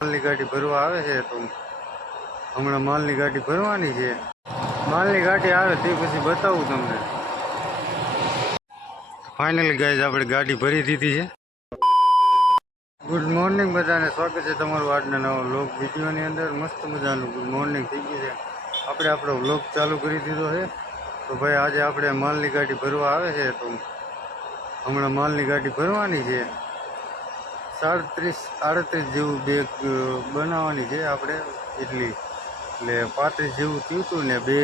માલની ગાડી ભરવા આવે છે તો હમણાં માલની ગાડી ભરવાની છે. માલની ગાડી આવે તે પછી બતાવું તમને. ફાઇનલી ગાઈઝ આપણે ગાડી ભરી દીધી છે. ગુડ મોર્નિંગ બધાને, સ્વાગત છે તમારું આજના નવા વ્લોગ વિડીયોની અંદર. મસ્ત મજાનું ગુડ મોર્નિંગ થઈ ગયું છે. આપણે આપણો વ્લોગ ચાલુ કરી દીધો છે. તો ભાઈ આજે આપણે માલની ગાડી ભરવા આવે છે તો હમણાં માલની ગાડી ભરવાની છે. 37-38 જેવું બેગ બનાવવાની છે આપણે એટલી, એટલે 35 જેવું થયું હતું ને 2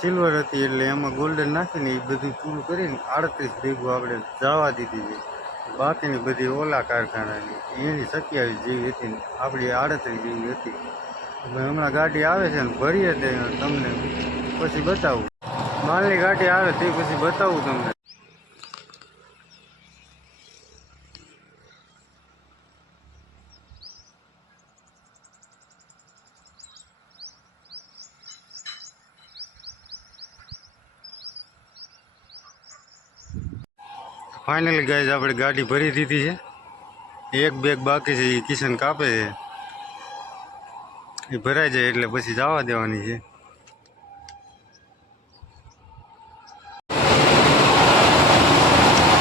સિલ્વર હતી એટલે એમાં ગોલ્ડન નાખીને એ બધું પૂરું કરીને 38 બેગો આપણે જવા દીધી છે. બાકીની બધી ઓલા કારખાનાની એની 27 જેવી હતી, આપણી 38 જેવી હતી. હમણાં ગાડી આવે છે ને ભરીએ તે તમને પછી બતાવું. માલની ગાડી આવે તે પછી બતાવું તમને. ફાઇનલી ગાઈઝ આપણે ગાડી ભરી દીધી છે. એક બેગ બાકી છે, એ કિશન કાપે છે. એ ભરાઈ જાય એટલે પછી જવા દેવાની છે.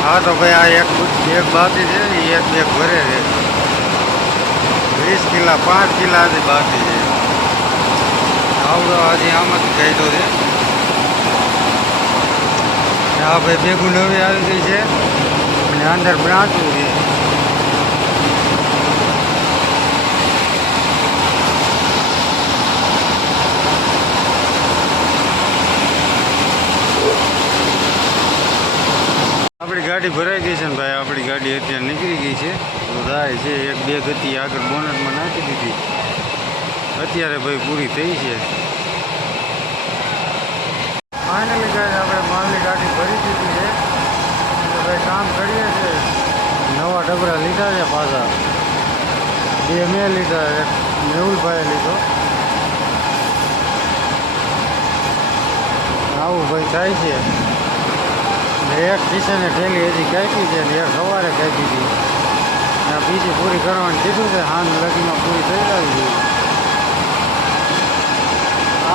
હા તો ભાઈ આ એક બેગ બાકી છે, એક બેગ ભરે છે. 20 કિલા 5 કિલા હજી બાકી છે. આવડો હજી આમાંથી કાઢ્યો છે. આ ભાઈ બેગું નવી આવી ગઈ છે અને અંદર બ્રાંચું છે. આપણી ગાડી ભરાઈ ગઈ છે ને ભાઈ, આપણી ગાડી અત્યારે નીકળી ગઈ છે. તો જાય છે. એક બેગ હતી આગળ બોનટમાં નાખી દીધી, અત્યારે ભાઈ પૂરી થઈ છે. ફાઇનલી ગાઈઝ આપણે માલની ગાડી ભરી દીધી છે. એટલે ભાઈ કામ કરીએ છીએ. નવા ડબરા લીધા છે પાછા, 2 મેં લીધા, એક મેહુલભાઈએ લીધો. આવું ભાઈ થાય છે. એક કિશને ઠેલી હજી કાપી છે ને એક સવારે કાપી હતી. બીજી પૂરી કરવાની કીધું છે, હાંજ લગીમાં પૂરી થઈ જવી જોઈએ.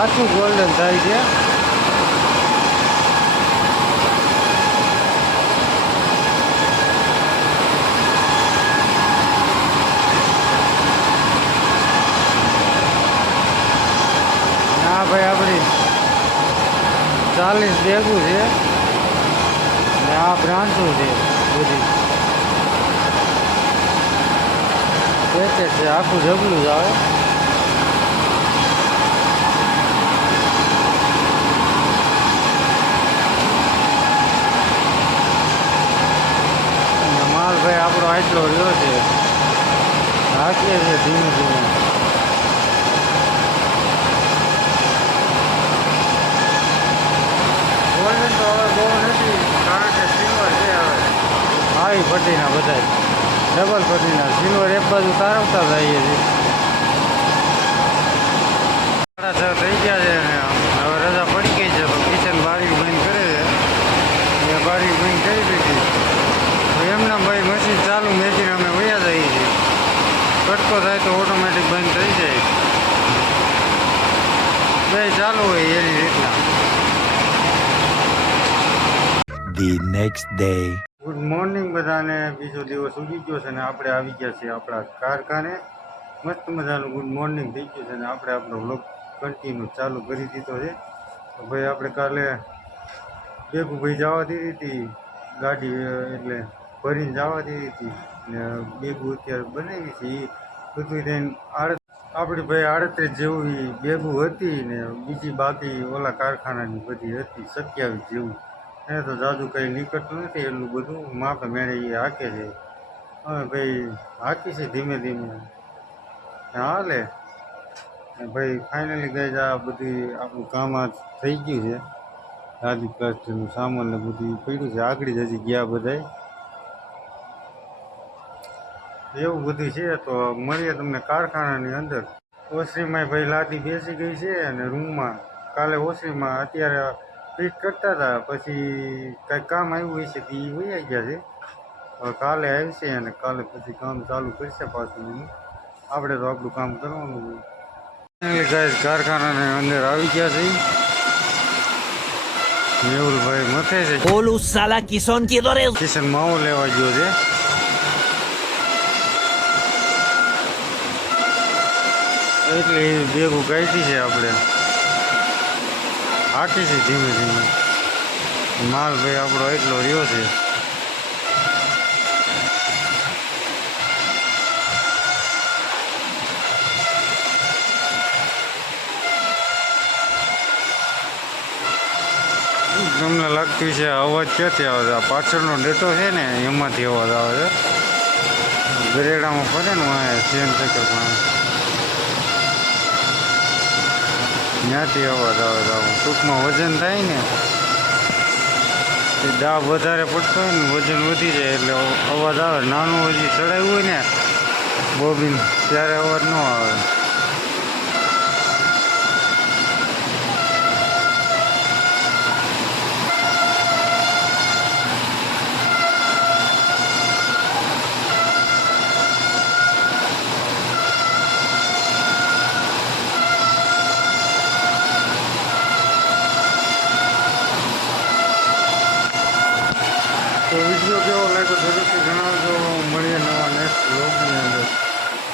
આખું ગોલ્ડન થાય છે. હા ભાઈ આપણી 40 બેગું છે ને આ બ્રાન્ચું છે બધી. પેકેટ છે, આખું જબલું જ આવે. માલ ભાઈ આપણો આટલો રહ્યો છે, રાખીએ છીએ ધીમે ધીમે. ગોલ્ડન તો હવે બહુ નથી, કારણ કે સિલ્વર છે હવે આવી પટ્ટીના બધા ડબલ પટ્ટીના. સિલ્વર એક બાજુ તારવતા જઈએ છીએ. 6:30 થઈ ગયા છે ને હવે રજા પડી ગઈ છે તો કિચન બારી બંધ કરે છે. એ બારી બંધ કરી દીધી તો એમના ભાઈ મશીન ચાલુ મેચીને અમે વયા જઈએ છીએ. કટકો થાય તો ઓટોમેટિક બંધ થઈ જાય. બે ચાલુ હોય એની રીતના. The next day. Good morning બધાને. બીજો દિવસ ઉગી ગયો છે ને આપણે આવી ગયા છીએ આપણા કારખાને. મસ્ત મજાનું ગુડ મોર્નિંગ થઈ ગયું છે ને આપણે આપણો વ્લોગ કન્ટિન્યુ ચાલુ કરી દીધો છે. તો ભાઈ આપણે કાલે બેગું ભાઈ જવા દીધી હતી ગાડી, એટલે ભરીને જવા દીધી હતી ને બેગું અત્યારે બનાવી છે. એ બધું થઈને આપણી ભાઈ 38 જેવી બેગું હતી ને બીજી બાકી ઓલા કારખાનાની બધી હતી 27 જેવું. એને તો જાજુ કંઈ નીકળતું નથી, એટલું બધું માપે મેળે એ હાકે છે. હવે ભાઈ હાકી છે ધીમે ધીમે હાલે. ભાઈ ફાઇનલી ગઈ આ બધી આપણું કામ આ થઈ ગયું છે. લાદી પ્લાસ્ટરનું સામાન ને બધું પડ્યું છે, આગળ જ હજી ગયા બધાય. એવું બધું છે. તો મળીએ તમને કારખાનાની અંદર. ઓસરીમાં ભાઈ લાદી બેસી ગઈ છે અને રૂમમાં કાલે ઓસરીમાં અત્યારે ફિટ કરતા હતા, પછી કાંઈક કામ આવ્યું હશે તો એ વહી ગયા છે. હવે કાલે આવશે અને કાલે પછી કામ ચાલુ કરશે પાછું એનું. આપણે તો આપણું કામ કરવાનું હોય. એટલે ગાઈસ કારખાનાની અંદર આવી ગયા છે. મેહુલભાઈ મથે છે. Olus sala kison kidores. Kishan માવો લેવા ગયો છે. એટલે એ ભેગું કાઢી છે આપણે હાકી છે ધીમે ધીમે. માલ ભાઈ આપણો એટલો રહ્યો છે. તમને લાગતું છે અવાજ ક્યાંથી આવે છે? આ પાછળનો ડેટો છે ને એમાંથી અવાજ આવે છે. ગરેડામાં ફરે ને સેન ચક્કર પણ ત્યાંથી અવાજ આવે છે. આવું ટૂંકમાં વજન થાય ને એ દાબ વધારે પડતો હોય ને વજન વધી જાય એટલે અવાજ આવે. નાનું હજી ચડાવ્યું હોય ને બોબીન ત્યારે અવાજ ન આવે. તો વિડીયો કેવો લાગ્યો જરૂરથી જણાવજો. મળીએ નવા નેક્સ્ટ વ્લોગની અંદર.